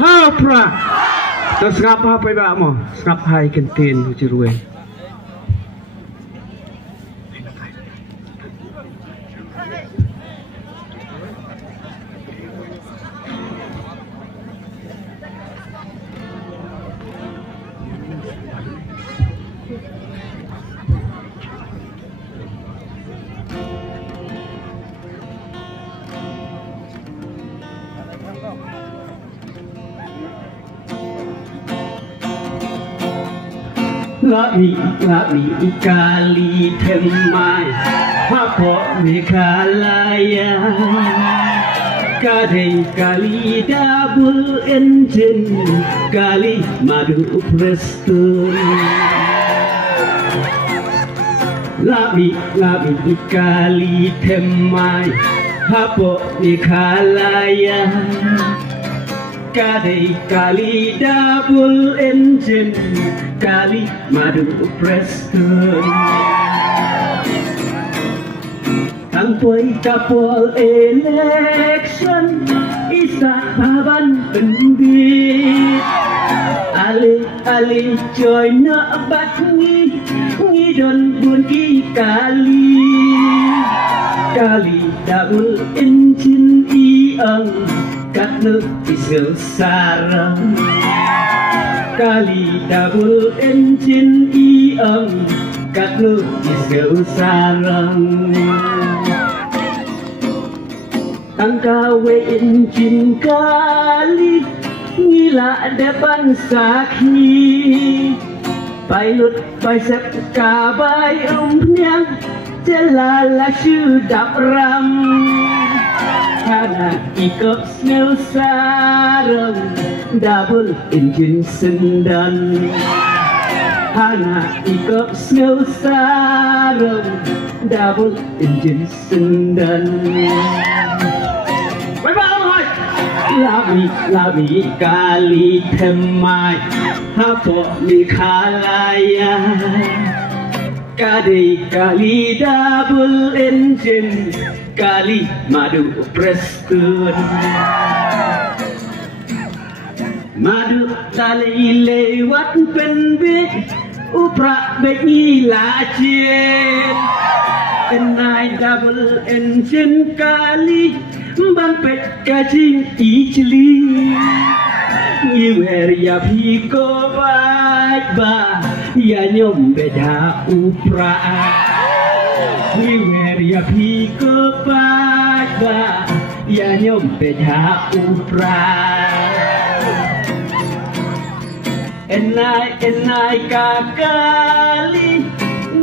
Hapra terus ngapa apa iba mo ngap hai kentin jerue Lami kali temai Hapo mekalaya Kadai kali double engine Kali madu presto Lami kali temai Hapo mekalaya Kadai kali double engine Kali madu presto Tangpoi kapol election Isa baban pendit Ali join na bat ngidon bun ki Kali double engine iang Katnu isel sarang Kali double engine iang Katnu isel sarang Tangkawe engine kali Ngila depan sakhi Pilot bicep kabai umnyang Jelala syudap ram Hana ikut snel sarang Double engine sendan Hana ikut snel sarang Double engine sendan Lami kali temai Hapo mikalaya Kadai kali double engine Kali madu presto Madu tali lewat penbek Uprak beki lacin Kenai double engine kali Bampet kacing icli Ngiwer ya piko baik ba Ya nyom beda uprak Ngiwer ya piko baik ba Ya nyom beda uprak Enai kakali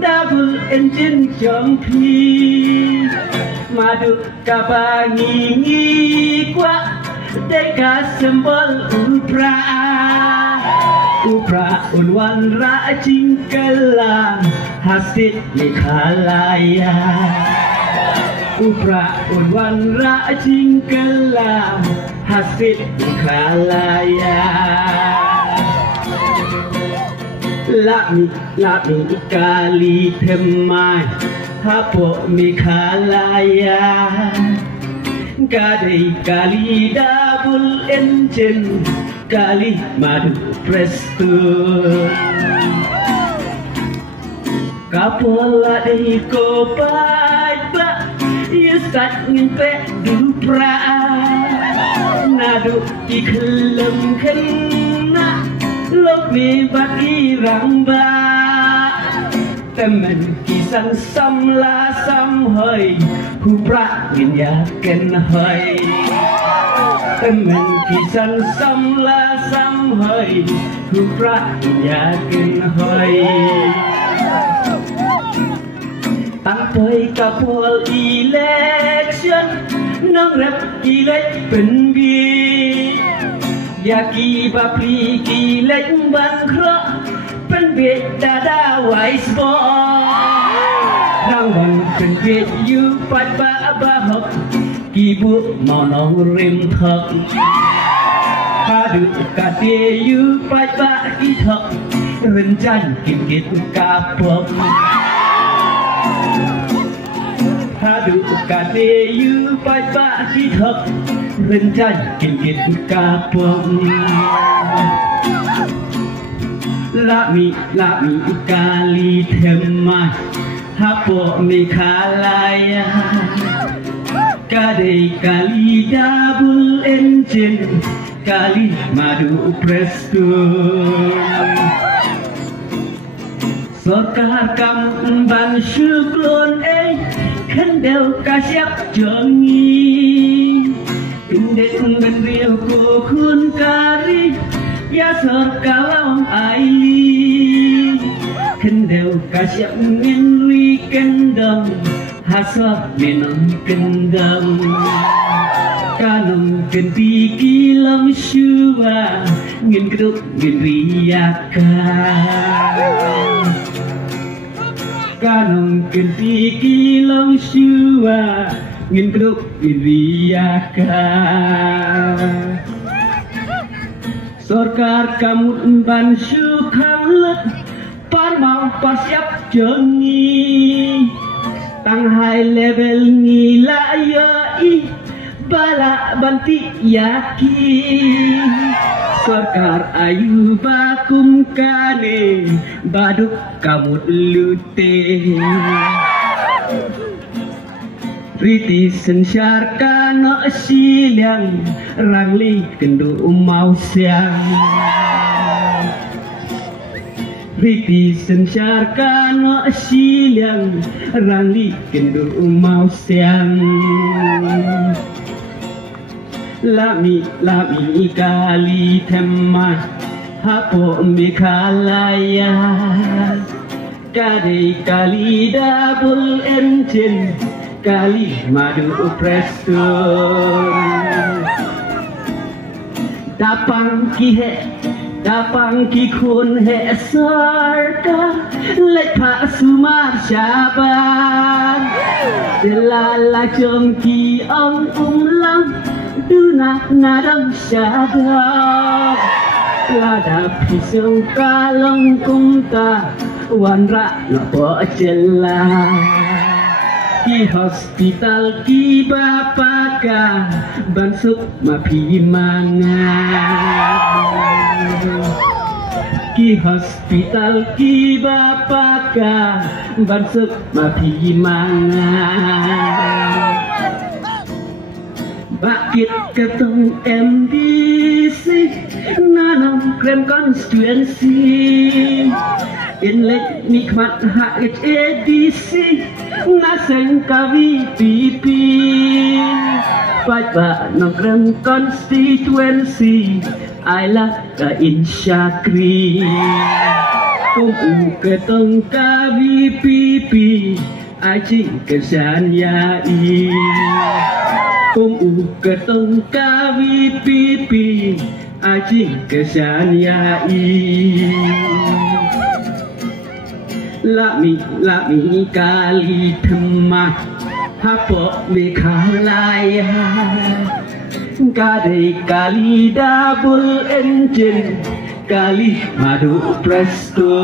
Double engine jongpi Madu kabangi kwa Deka sembol Upra unwan rajin kelang Hasil mikalaya Upra unwan rajin kelang Hasil mikalaya Lami kali temai Hapo mikalaya Kadai kali double engine Kali madu presto Kapol adai ko ba Yusat ngimpe dupra Nadu ikelem kena Lok ni bagi ramba Temen kisan samla sam hơi Hupra ngin yakin hơi Temen kisan samla sam hơi Hupra ngin yakin hơi Tangpoi kapol election Nong rep ilek penbi Yaki bapli kilek bangkrok Penbit dada wais bo Rang bang penbit yu pat ba bahok Kibu monong rim thok Hadu kate yu pat ba ki thok Rencanakin gitu kapok Hadu kade yu pai ba ki thok Rencanakin gitu kapok Lami kali thema Hapo Mekhalaya Kade kali double engine Kali madu presto Sokar kamu ban syuklon Kendel kasyap jongi Indek ben riau kukun kari Ya sorkalong aili Kendel kasyap ngin lui kendang Hasap minum kendang Kanong kenti kilang syua Ngin keduk ngin riaka Kanong kenti kilang syua Ngin keduk ngin riaka Sorkar kamu emban syukang let Pan mau pasiap jongi Tang high level nila yoi Bala banti yaki Sorkar ayu bakum kane Baduk kamut lute Riti sensyar kano silang Rangli kendu mau siang Riti sensyar kano silang Rangli kendu mau siang Lami kali tema Hapo Mekhalaya Kade kali double engine Kali madu presto Dapang ki kun he sarka Lepa sumar syaban Delala jom ki ong umlang Duna nadang syadab Lada pisau kalong kumta Wanra nopo jelah Ki hospital ki bapaka Bansuk mapi mangan Ki hospital ki bapaka Bansuk mapi mangan Bakit ketong MDC Nanong krem constituency Inlet nikmat HHADC Ngaseng KVPP Pajak nong krem constituency Ayla ka insyakri Kumpul ketong KVPP Aji kesan yai Kumpul ketong KVPP Aji kesan yai Lami kali tema Hapo Mekhalaya Kade kali double engine Kali madu presto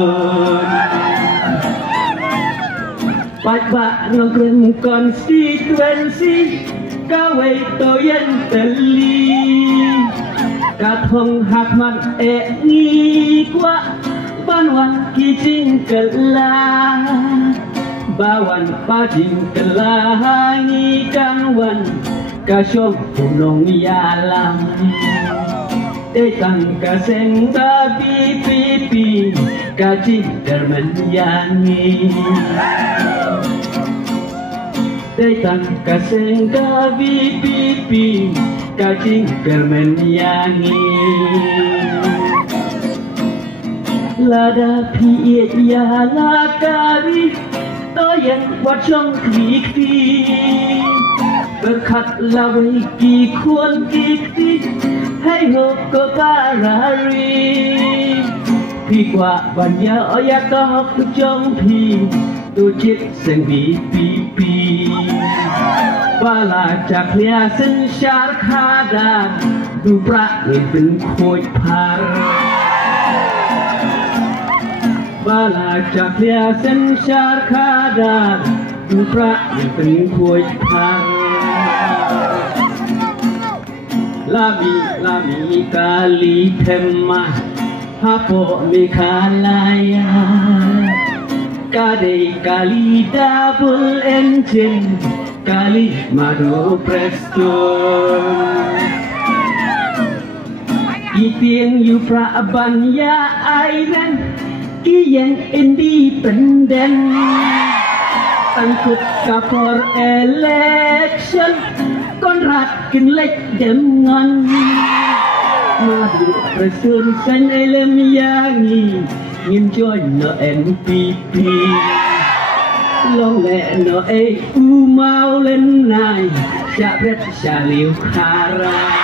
Pajak nongkrong konstituensi Kawe toyen teli Kathong hakman ngi kwa Banwan kijing kelah Bawan pajing kelah Ngi kanwan Kasyong punong yalam Detang kaseng babi pipi Kajing dermen yani Detang kaseng babi pipi Kajing dermen yani Lada piet ya lakari Toyen wachong klikti Berkat lawai ki kuan kikti Hai ho ko parari Pi kwa banya oya kahok jong pi Tujit seng bi pipi Bala jaklia sen syar khada Dubra ngin ben khoi par Balajak lia sen syarkada Dupra yang tengkuy pang Lami kali tema Hapo mikalaya Kade kali double engine Kali madu presto Itieng yu praban ya iron Kiyeng independent Tangkut kapor election Konrad kinlek dengan Madu presun sen elem yangi Ngin join no NPP Long le no umau lên nai Syabret syaliu khara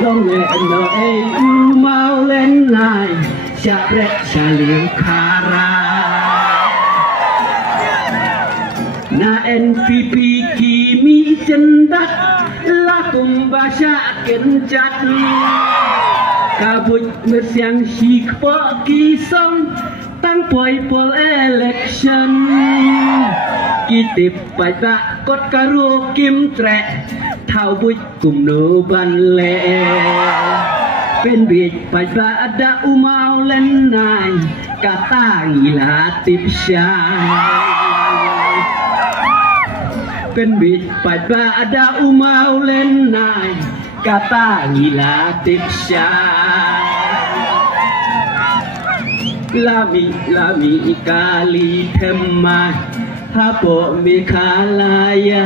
Long le no umau lên nai Syabret syaliu khara Na NPP kimi cendak Lakum basya kencat Kabut mersiang sikpo kisong Tang poi pol election Kitip pai tak kot karu kim trek Thao buj kum no ban le Pen bich pai tak ada umau len nai Kata ngila tip syai Pen bich pai tak ada umau len nai Kata ngila tip syai Lami kali tema Hapo mikalaya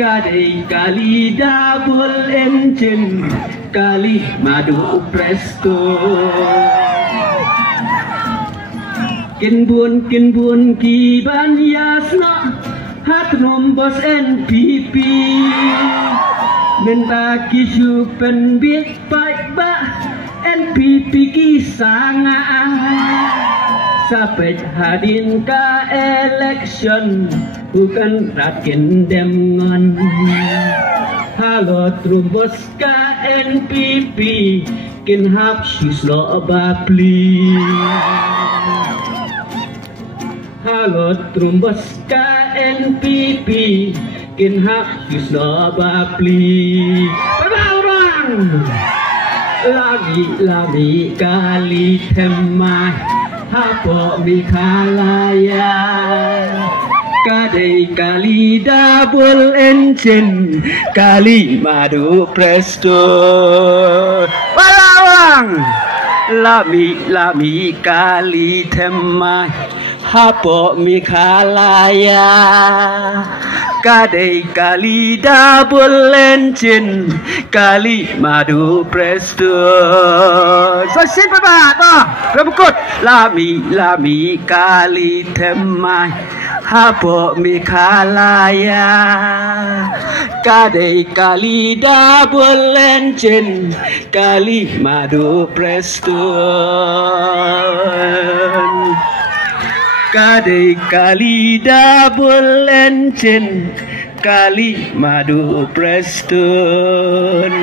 Kade kali double engine Kali madu presto Kin buon kiban yasna Hat nombos NPP Minta kisu penbik baik ba NPP kisanga Sampai hadin ka election Bukan rakin demngan Halo trumbos ka NPP Kin hap sislo bapli Halo trumbos ka NPP Kin hap sislo bapli Orang Lami kali tema Hapo mikalaya Kade kali double engine Kali madu presto Walawang Lami kali tema Hapo mikalaya Kade kali double engine Kali madu presto Sasin babat Rebukut Lami kali temai Hapo mikalaya Kade kali double engine Kali madu presto Kade kali double engine Kali madu preston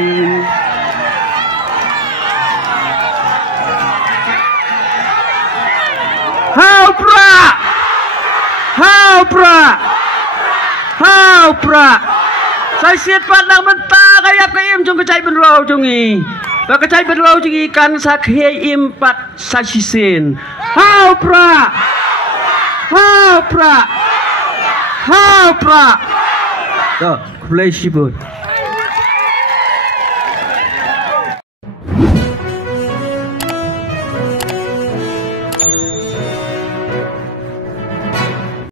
How pra Saya siat pandang mentah Kayap kayam jong kecai benrau jongi Bakacai benrau jongi Kan sakhe impat sasisin How pra Tuh, kulai sibut